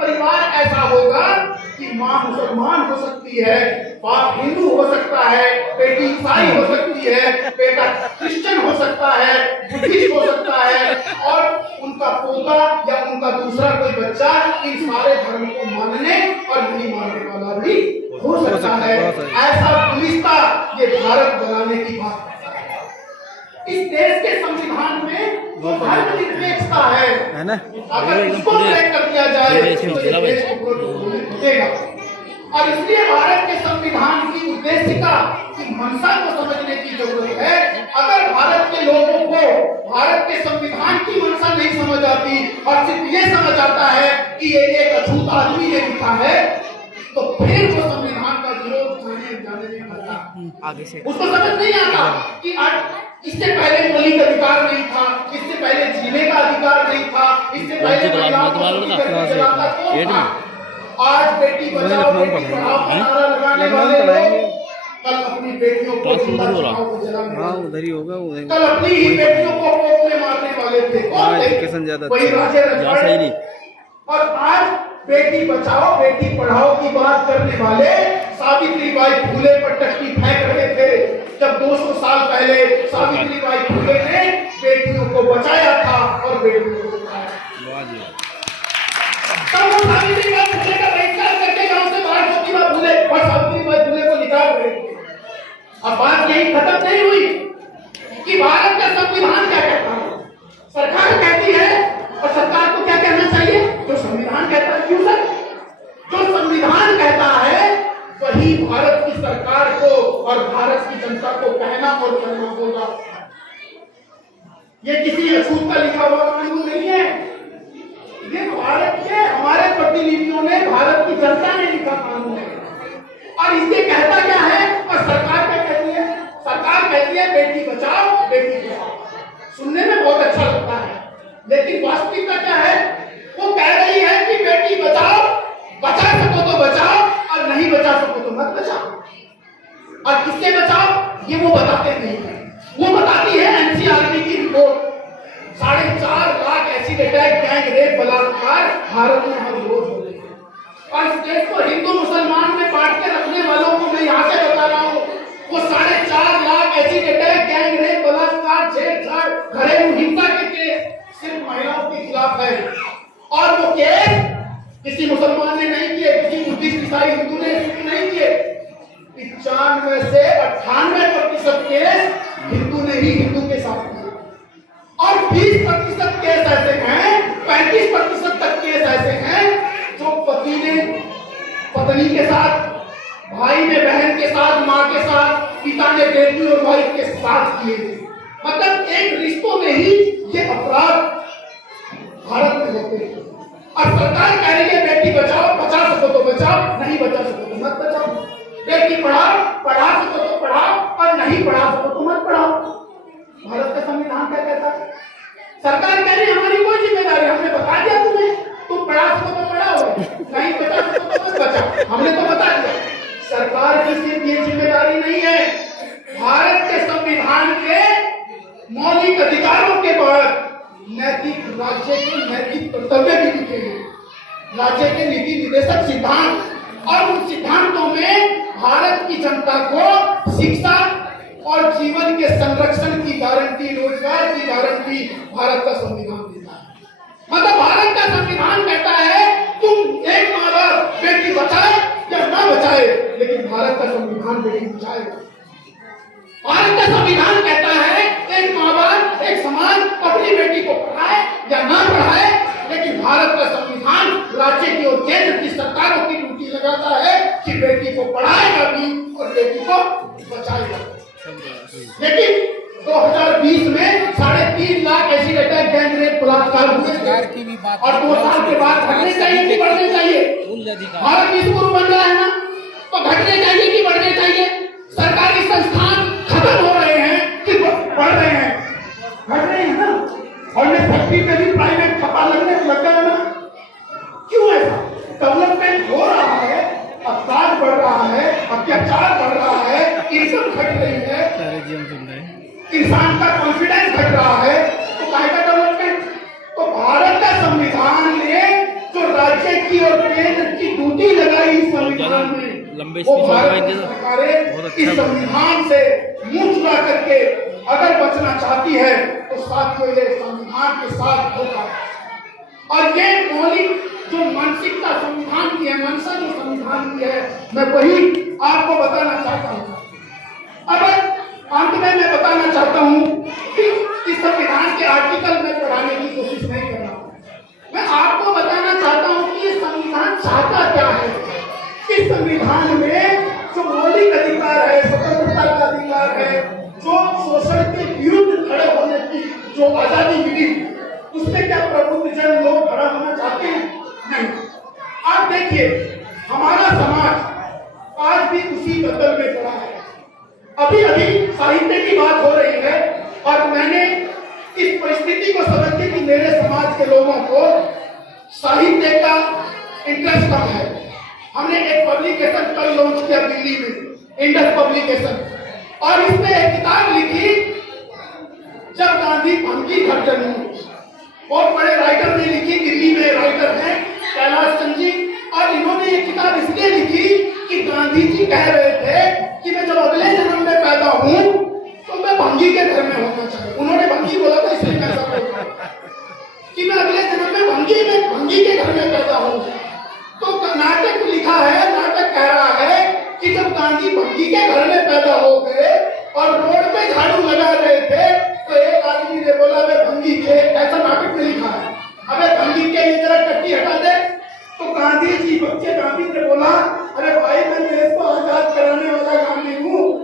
परिवार ऐसा होगा कि माँ मुसलमान हो सकती है, बाप हिंदू हो सकता है, बेटी ईसाई हो सकती है, बेटा क्रिश्चियन हो सकता है, बुद्धिस्ट हो सकता है, और उनका पोता या उनका दूसरा कोई बच्चा इन सारे धर्म को मानने और नहीं मानने वाला भी हो सकता है। ऐसा गुलिस्ता ये भारत बनाने की बात करता है। इस देश के संविधान में धर्मनिरपेक्षता है ना, अगर इसको ब्रेक कर दिया जाए तो ये देश टूटेगा। और इसलिए भारत के संविधान की उद्देशिका की मंशा को समझने की जरूरत है। अगर भारत के लोगों को भारत के संविधान की मंशा नहीं समझ आती और सिर्फ ये समझ आता है कि ये एक अछूत आदमी ने लिखा है, तो फिर वो संविधान का विरोध जाने नहीं करता। आगे से उसको समझ नहीं आता कि इससे पहले मौलिक अधिकार नहीं था, इससे पहले जीने का अधिकार नहीं था, इससे पहले महिलाओं को आज बेटी बचाओ बेटी पढ़ाओ का नारा लगाने वाले लोग कल अपनी बेटियों को उधर ही होगा, कल अपनी ही बेटियों को कोप में मारने वाले थे, वही राजे रजवाड़े। और आज बेटी बचाओ बेटी पढ़ाओ की बात करने वाले सावित्रीबाई फुले पर टट्टी फेंक रहे थे, जब 200 साल पहले सावित्रीबाई फुले ने बेटियों को बचाया था और बेटियों को बचाया। तब वो सावित्रीबाई फुले का बहिष्कार करके गांव से बाहर ज्योतिबा फुले और सावित्रीबाई फुले को निकाल रहे थे। अब बात यही खत्म नहीं हुई कि भारत का संविधान क्या कहता है। सरकार कहती है और सरकार को क्या कहना चाहिए, जो संविधान कहता है। क्यों सर? जो संविधान कहता है वही भारत की सरकार को और भारत की जनता को कहना और करना होगा। ये किसी अछूत का लिखा हुआ कानून नहीं है, ये भारत के हमारे प्रतिनिधियों ने, भारत की जनता ने लिखा कानून है। और इसके कहता क्या है और सरकार क्या कहती है? सरकार कहती है बेटी बचाओ बेटी पढ़ाओ। सुनने में बहुत अच्छा लगता है, लेकिन वास्तविकता क्या है? वो कह रही है कि बेटी बचाओ, बचा सको तो बचाओ और नहीं बचा सको तो मत बचाओ। और किससे बचाओ ये वो बताते नहीं है। वो बताती है एनसीआरटी की report, 4.5 lakh acid attack gang rape बलात्कार भारत में हर रोज हो रहे हैं। और इस देश को हिंदू मुसलमान में बांट के रखने वालों को मैं यहाँ से बता रहा हूँ, वो 4.5 lakh acid attack gang rape बलात्कार छेड़छाड़ घरेलू हिंसा के केस सिर्फ महिलाओं के खिलाफ है। और वो केस किसी मुसलमान ने नहीं किए, किसी बुद्धिस्ट ईसाई हिंदू ने नहीं किए। 95 से 98% केस हिंदू ने ही हिंदू के साथ किए। और 20% केस ऐसे हैं, 35% तक केस ऐसे हैं जो पति ने पत्नी के साथ, भाई ने बहन के साथ, माँ के साथ, पिता ने बेटी और भाई के साथ किए थे। मतलब एक रिश्तों में ही ये अपराध भारत में होते हैं। और सरकार कह रही है बेटी बचाओ, बचा सको तो बचाओ, नहीं बचा सको तो मत बचाओ। बेटी पढ़ाओ, पढ़ा सको तो पढ़ाओ और नहीं पढ़ा सको तो मत पढ़ाओ। भारत का संविधान क्या कहता है? सरकार कह रही है हमारी कोई जिम्मेदारी, हमने बता दिया तुम्हें, तुम पढ़ा सको तो पढ़ाओ, नहीं बचा सको तो मत बचाओ, हमने तो बता दिया। सरकार की सिर्फ ये जिम्मेदारी नहीं है, भारत के संविधान के मौलिक अधिकारों के बाद नैतिक राज्य के नैतिक कर्तव्य भी लिखे हैं, राज्य के नीति निर्देशक सिद्धांत। और उन सिद्धांतों में भारत की जनता को शिक्षा और जीवन के संरक्षण की गारंटी, रोजगार की गारंटी भारत का संविधान देता है। मतलब भारत का संविधान कहता है तुम एक माँ बाप बेटी बचाए या ना बचाए, लेकिन भारत का संविधान बेटी बचाएगा। भारत का संविधान कहता है एक माँ बाप, एक समाज अपनी बेटी को पढ़ाए या ना पढ़ाए, लेकिन भारत का संविधान राज्य की और केंद्र की सरकारों की ड्यूटी लगाता है कि बेटी को पढ़ाएगा भी और बेटी को बचाएगा। लेकिन 2020 में 3.5 lakh acid attack gang rape बलात्कार हुए और 2 साल के बाद घटने चाहिए कि बढ़ने चाहिए? भारत विश्वगुरु बन रहा है ना, तो घटने चाहिए कि बढ़ने चाहिए? सरकारी संस्थान खत्म हो रहे हैं कि बढ़ रहे हैं? घट रहे हैं ना। और फैक्ट्री में भी प्राइवेट खपा लगने लग गया ना। क्यों ऐसा? डेवलपमेंट हो रहा है, अपराध बढ़ रहा है, अत्याचार बढ़ रहा है, इनकम घट रही है, इंसान का कॉन्फिडेंस घट रहा है, तो काहे का डेवलपमेंट? तो भारत का संविधान ने जो राज्य की और केंद्र की ड्यूटी लगाई इस संविधान में, लंबे वो स्पीच भारत लगाएंगे की तो सरकारें बहुत अच्छा इस संविधान से मुंह चुरा करके अगर बचना चाहती है तो साथियों ये संविधान के साथ होगा। और ये मौलिक जो मानसिकता संविधान की है, मंशा जो संविधान की है, मैं वही आपको बताना चाहता हूँ। अब अंत में मैं बताना चाहता हूँ कि इस संविधान के आर्टिकल में पढ़ाने की कोशिश नहीं कर रहा हूँ, मैं आपको बताना चाहता हूँ कि ये संविधान चाहता क्या है। इस संविधान में जो मौलिक अधिकार है, स्वतंत्रता का अधिकार है, जो शोषण के विरुद्ध खड़े होने की जो आजादी मिली, उसमें क्या प्रबुद्धजन लोग खड़ा होना चाहते हैं? नहीं। आप देखिए हमारा समाज आज भी उसी दलदल में पड़ा है। अभी अभी साहित्य की बात हो रही है और मैंने इस परिस्थिति को समझ के कि मेरे समाज के लोगों को साहित्य का इंटरेस्ट कम है, हमने एक पब्लिकेशन कल लॉन्च किया दिल्ली में, इंडस पब्लिकेशन, और इसमें एक किताब लिखी जब गांधी भंगी घर जन्मी। बहुत बड़े राइटर ने लिखी, दिल्ली में राइटर हैं कैलाश चंद जी, और इन्होंने ये किताब इसलिए लिखी कि गांधी जी कह रहे थे कि मैं जब अगले जन्म में पैदा हूं तो मैं भंगी के घर में होना चाहिए। उन्होंने भंगी बोला था इसलिए ऐसा बोला कि मैं अगले जन्म में भंगी के घर में पैदा हूं। तो नाटक लिखा है, नाटक कह रहा है कि जब गांधी भंगी के घर में पैदा हो गए और रोड